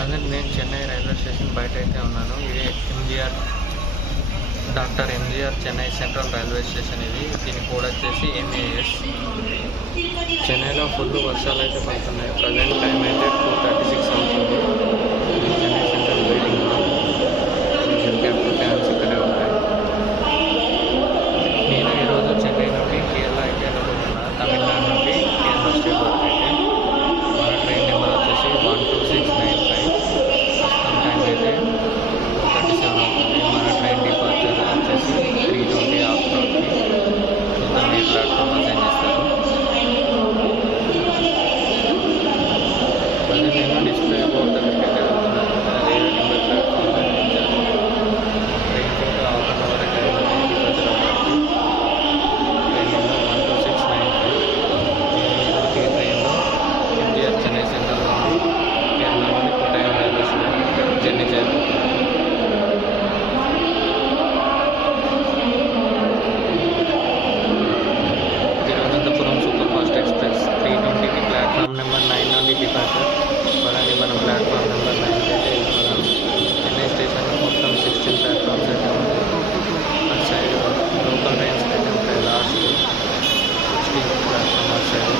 Present నేను Chennai railway station బయట అయితే ఉన్నాను. ఇది doctor MGR Chennai central railway station. దీని కోడ్ వచ్చేసి MAS. చెన్నైలో ఫుల్ వర్షాలు అయితే పడుతున్నాయి. ప్రజెంట్ టైం అయితే 2:36 అవుతుంది. చెన్నై సెంట్రల్ వెయిటింగ్లో క్యాపిటల్ ఫ్యాన్స్ ఇక్కడే ఉంటాయి. నేను ఈరోజు చెన్నై నుండి కేరళ అయితే వెళ్ళబోతున్నా. తమిళనాడు నుండి కేరళ స్టేట్ వరకు అయితే. మన ట్రైన్ నెంబర్ వచ్చేసి 12695. ప్రస్తుతం టైం అయితే 2:37 అవుతుంది. మన ట్రైన్ డిపార్చర్ వచ్చేసి 3:20 ఆఫ్టర్నూన్కి. చూద్దాం ఏ ప్లాట్ఫామ్ అసైన్ చేస్తారు. ప్రజెంట్ నేను డిస్ప్లే బోర్డ్ దగ్గరికి అయితే వెళ్తున్నాను. అదే నెంబర్ ప్లాట్ఫామ్ ఇచ్చారు. ట్రైన్ ఇంకా హాఫ్ అన్ అవర్ అయితే డిపార్చర్ అవ్వడానికి. Train number 12695. ఈ ట్రైన్లో MGR చెన్నై సెంట్రల్ నుండి కేరళలోని కొట్టాయం రైల్వే స్టేషన్ జర్నీ చేయబోతున్నాను. తిరువనంతపురం సూపర్ ఫాస్ట్ ఎక్స్ప్రెస్ 3:20కి ప్లాట్ఫామ్ నెంబర్ 9 నుండి డిపార్చర్. అలాగే మనం ప్లాట్ఫామ్ నెంబర్ 9కి అయితే వెళ్తున్నాం. చెన్నై స్టేషన్లో మొత్తం 16 ప్లాట్ఫామ్స్ అయితే ఉంటాయి. అటు సైడ్ లోకల్ ట్రైన్స్ అయితే ఉంటాయి. లాస్ట్ 16 ప్లాట్ఫామ్ అటు సైడ్.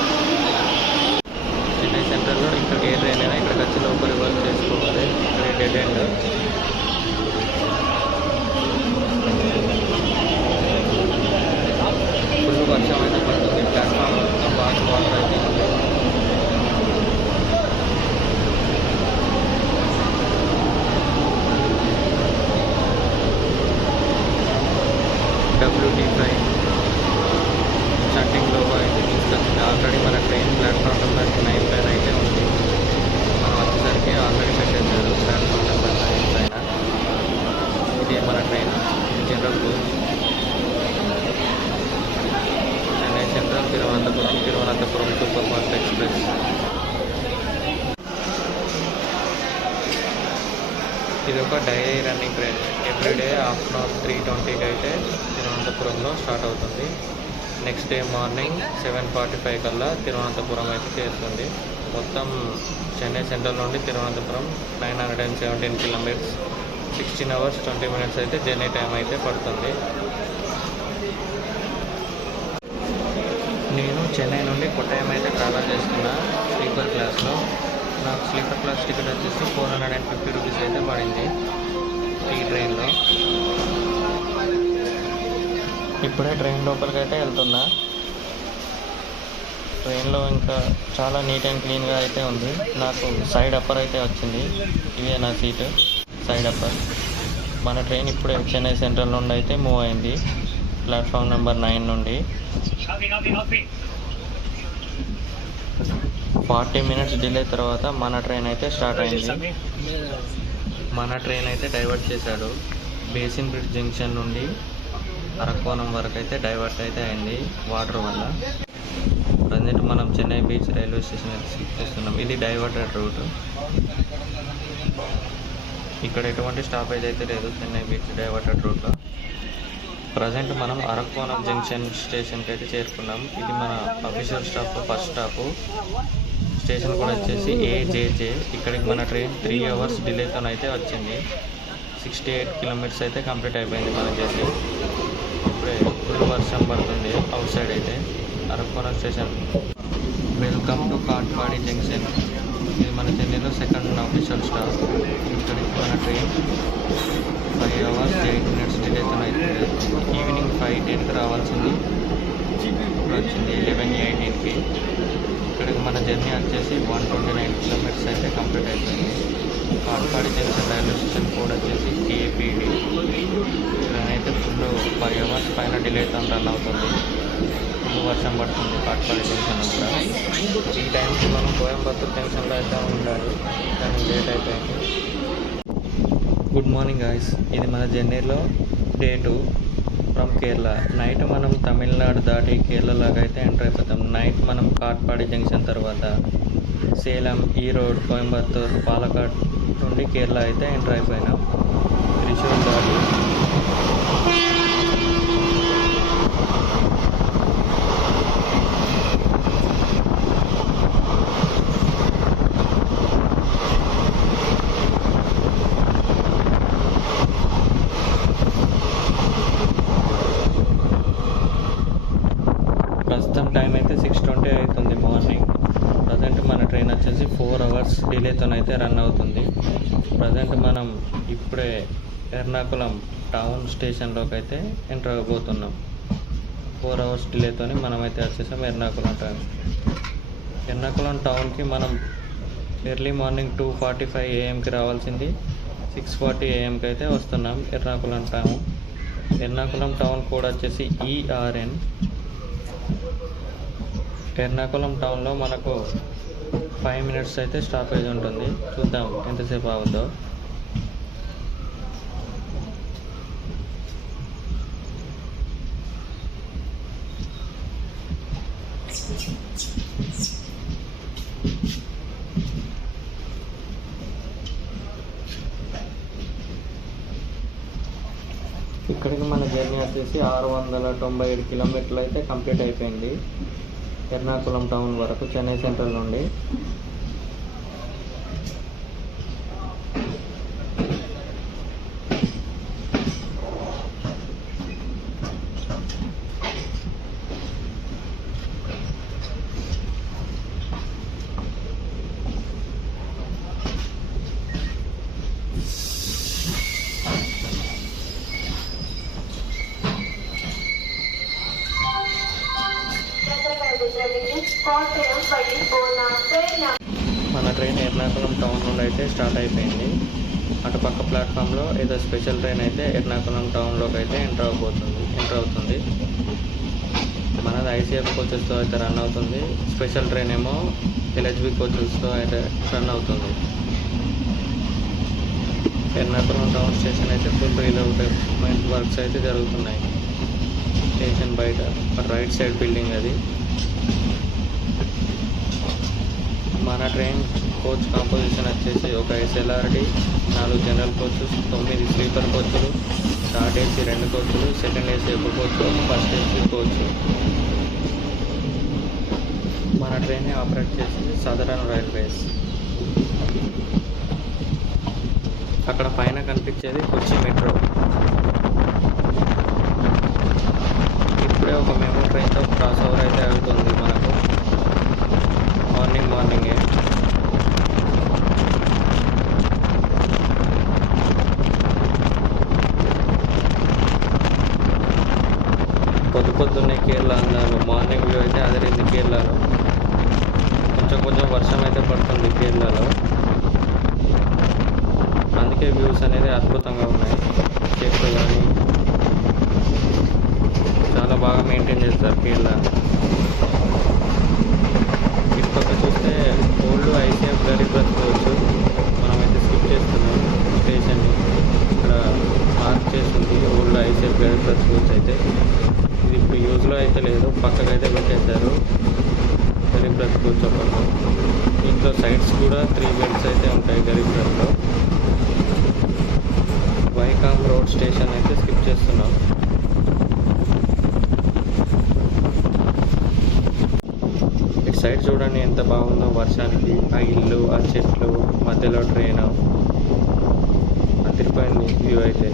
చెన్నై సెంట్రల్లో ఇక్కడ ఏ ట్రైన్ అయినా ఇక్కడికి వచ్చి లోపల రివర్స్ చేసుకోవాలి. ఇక్కడ డెడ్ ఎండ్. ఫుల్ వర్షం అయితే పడుతుంది. ప్లాట్ఫామ్ మొత్తం బాగా వాటర్ అయితే ఉంది. WT5 స్టార్టింగ్లో అయితే తీసుకొచ్చింది. ఆల్రెడీ మన ట్రైన్ ప్లాట్ఫామ్ నెంబర్ 9 పైన అయితే ఉంది. మనం వచ్చేసరికి ఆల్రెడీ పెట్టేశారు ప్లాట్ఫామ్ నెంబర్ 9 పైన. ఇది మన train general coach. Chennai central Thiruvananthapuram super fast express. ఇది ఒక daily running train. Everyday afternoon 3:20కి అయితే తిరువనంతపురంలో స్టార్ట్ అవుతుంది. నెక్స్ట్ డే మార్నింగ్ 7:45 కల్లా తిరువనంతపురం అయితే చేరుతుంది. మొత్తం చెన్నై సెంట్రల్ నుండి తిరువనంతపురం 917 కిలోమీటర్స్, 16 hours 20 minutes అయితే జర్నీ టైం అయితే పడుతుంది. నేను చెన్నై నుండి కొట్టాయం అయితే ట్రావెల్ చేస్తున్నా స్లీపర్ క్లాస్లో. నాకు స్లీపర్ క్లాస్ టికెట్ వచ్చేసి 450 రూపీస్ అయితే పడింది ఈ ట్రైన్లో. ఇప్పుడే ట్రైన్ లోపలికి అయితే వెళ్తున్నా. ట్రైన్లో ఇంకా చాలా నీట్ అండ్ క్లీన్గా అయితే ఉంది. నాకు సైడ్ అప్పర్ అయితే వచ్చింది. ఇవే నా సీటు సైడ్ అప్పర్. మన ట్రైన్ ఇప్పుడే చెన్నై సెంట్రల్ నుండి అయితే మూవ్ అయింది ప్లాట్ఫామ్ నెంబర్ 9 నుండి. 40 minutes డిలే తర్వాత మన ట్రైన్ అయితే స్టార్ట్ అయింది. మన ట్రైన్ అయితే డైవర్ట్ చేశాడు. బేసిన్ బ్రిడ్జ్ జంక్షన్ నుండి అరకోణం వరకు అయితే డైవర్ట్ అయితే అయింది వాటర్ వల్ల. ప్రజెంట్ మనం చెన్నై బీచ్ రైల్వే స్టేషన్ అయితే స్కిప్ చేస్తున్నాం. ఇది డైవర్టెడ్ రూట్. ఇక్కడ ఎటువంటి స్టాపేజ్ అయితే లేదు చెన్నై బీచ్ డైవర్టెడ్ రూట్లో. ప్రజెంట్ మనం అరకోణం జంక్షన్ స్టేషన్కి అయితే చేరుకున్నాం. ఇది మన official stop, first stop. Station కూడా వచ్చేసి AJJ. ఇక్కడికి మన ట్రైన్ 3 hours డిలేతో అయితే వచ్చింది. 68 kilometers అయితే కంప్లీట్ అయిపోయింది మన జర్నీ. ఇప్పుడే ఫుల్ వర్షం పడుతుంది అవుట్ సైడ్ అయితే. Arakkonam station. Welcome to Katpadi junction. ఇది మన చెన్నైలో సెకండ్ అఫీషియల్ స్టాప్. ఇక్కడికి మన ట్రైన్ 5 hours 8 minutes డిలేతో అయితే ఈవినింగ్ 5:10కి రావాల్సింది. ఇప్పుడు వచ్చింది 11:18కి. ఇక్కడికి మన జర్నీ వచ్చేసి 129 kilometers అయితే కంప్లీట్ అయిపోయింది. Katpadi junction railway station code వచ్చేసి KPD. ట్రైన్ అయితే ఫుల్ 5 hours పైన డిలేతో రన్ అవుతుంది. ఫుల్ వర్షం పడుతుంది కాట్పాడి జంక్షన్లో కూడా. ఈ టైంకి మనం కోయంబత్తూర్ జంక్షన్లో అయితే ఉండాలి, కానీ లేట్ అయిపోయింది. Good morning guys. ఇది మన జర్నీలో Day 2 ఫ్రమ్ కేరళ. నైట్ మనం తమిళనాడు దాటి కేరళలాగా అయితే ఎంటర్ అయిపోతాం. నైట్ మనం కాట్పాడి జంక్షన్ తర్వాత సేలం, ఈరోడ్, కోయంబత్తూర్, పాలకాడ్ నుండి కేరళ అయితే ఎంటర్ అయిపోయినాం. త్రిశూర్ దాటి డిలేతోనైతే రన్ అవుతుంది. ప్రజెంట్ మనం ఇప్పుడే ఎర్నాకుళం టౌన్ స్టేషన్లోకి అయితే ఎంటర్ అవ్వబోతున్నాం. 4 hours డిలేతోని మనమైతే వచ్చేసాం ఎర్నాకుళం టౌన్. ఎర్నాకుళం టౌన్కి మనం ఎర్లీ మార్నింగ్ 2:45 AM రావాల్సింది 6:40 AM అయితే వస్తున్నాం Ernakulam town. Ernakulam town code వచ్చేసి ERN. ఎర్నాకుళం టౌన్లో మనకు 5 minutes అయితే స్టాపేజ్ ఉంటుంది. చూద్దాం ఎంతసేపు అవుతుందో. ఇక్కడికి మన జర్నీ వచ్చేసి 697 kilometers అయితే కంప్లీట్ అయిపోయింది ఎర్నాకుళం టౌన్ వరకు, చెన్నై సెంట్రల్ నుండి. మన ట్రైన్ ఎర్నాకుళం టౌన్ నుండి అయితే స్టార్ట్ అయిపోయింది. అటుపక్క ప్లాట్ఫామ్లో ఏదో స్పెషల్ ట్రైన్ అయితే ఎర్నాకుళం టౌన్లోకి అయితే ఎంటర్ అవుతుంది. మనది ICF కోచెస్తో అయితే రన్ అవుతుంది. స్పెషల్ ట్రైన్ ఏమో LHB కోచెస్తో అయితే రన్ అవుతుంది. ఎర్నాకుళం టౌన్ స్టేషన్ అయితే ఫుల్ రీడెవలప్మెంట్ వర్క్స్ అయితే జరుగుతున్నాయి. స్టేషన్ బయట రైట్ సైడ్ బిల్డింగ్ అది. మన ట్రైన్ కోచ్ కాంపోజిషన్ వచ్చేసి ఒక SLRD, 4 జనరల్ కోచెస్, 9 స్లీపర్ కోచ్లు, థర్డ్ AC 2 కోచ్లు, సెకండ్ AC 1 కోచ్, ఫస్ట్ AC కోచ్. మన ట్రైన్ ఆపరేట్ చేసి సదరన్ రైల్వేస్. అక్కడ పైన కనిపించేది కొచ్చి మెట్రో. ఇప్పుడే ఒక మెమో ట్రైన్తో క్రాస్ ఓవర్ అయితే అవుతుంది మనకు మార్నింగే. పొద్దున్నే కేరళ అన్నారు. మార్నింగ్ వ్యూ అయితే అదిరింది కేరళలో. కొంచెం వర్షం అయితే పడుతుంది కేరళలో, అందుకే వ్యూస్ అనేది అద్భుతంగా ఉన్నాయి. చెట్లు కానీ చాలా బాగా మెయింటైన్ చేస్తారు కేరళ. ఇటుపక్క చూస్తే old ICF Garib Rath coach. మనమైతే స్కిప్ చేస్తున్నాం స్టేషన్ని. ఇక్కడ మార్క్ చేస్తుంది old ICF Garib Rath coach అయితే. ఇది ఇప్పుడు యూజ్లో అయితే లేదు, పక్కకైతే పెట్టేశారు గరీబ్ రథ్ కోచ్ ఒకటి. దీంట్లో సైడ్స్ కూడా 3 beds అయితే ఉంటాయి గరీబ్ రథ్లో. వైకామ్ రోడ్ స్టేషన్ అయితే స్కిప్ చేస్తున్నాం. ఇటు సైడ్ చూడండి ఎంత బాగుందో వర్షానికి. ఆ ఇల్లు, ఆ చెట్లు, మధ్యలో ట్రైన్, అదిరిపోయింది వ్యూ అయితే.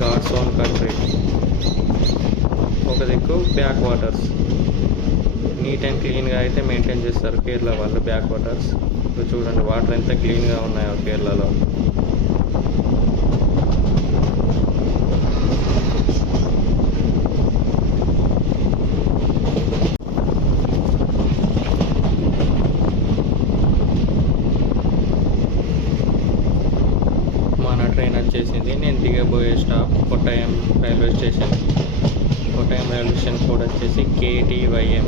God's own country. ఒక దిక్కు బ్యాక్ వాటర్స్ నీట్ అండ్ క్లీన్గా అయితే మెయింటైన్ చేస్తారు కేరళ వాళ్ళు. బ్యాక్ వాటర్స్ ఇప్పుడు చూడండి వాటర్ ఎంత క్లీన్గా ఉన్నాయో కేరళలో. ట్రైన్ వచ్చేసింది. నేను దిగబోయే stop Kottayam railway station. Kottayam railway station code వచ్చేసి KTYM.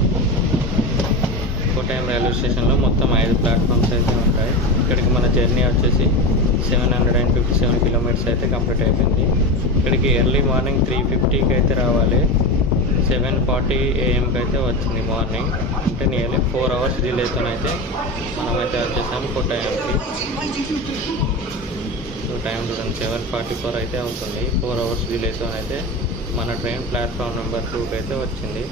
కొట్టాయం రైల్వే స్టేషన్లో మొత్తం 5 ప్లాట్ఫామ్స్ అయితే ఉంటాయి. ఇక్కడికి మన జర్నీ వచ్చేసి 757 kilometers అయితే కంప్లీట్ అయిపోయింది. ఇక్కడికి ఎర్లీ మార్నింగ్ 3:50కి అయితే రావాలి. 7:40 AM అయితే వచ్చింది మార్నింగ్. అంటే నియర్లీ 4 hours డిలేతోనైతే మనమైతే వచ్చేసాము కొట్టాయంకి. టైం చూడండి 7:44 అయితే అవుతుంది. 4 hours డిలేతో అయితే మన ట్రైన్ ప్లాట్ఫామ్ నెంబర్ 2కి అయితే వచ్చింది.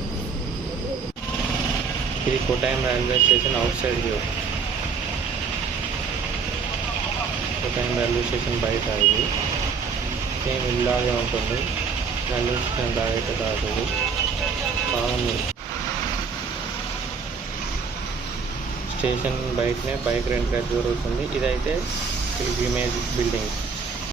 ఇది Kottayam railway station out side view. Kottayam railway station బయట ఇది సేమ్ ఇలాగే ఉంటుంది. రైల్వే స్టేషన్ లాగా అయితే కాదు, బాగుంది. స్టేషన్ బయటనే బైక్ రెంట్ జరుగుతుంది. ఇదైతే పిల్గ్రిమేజ్ బిల్డింగ్.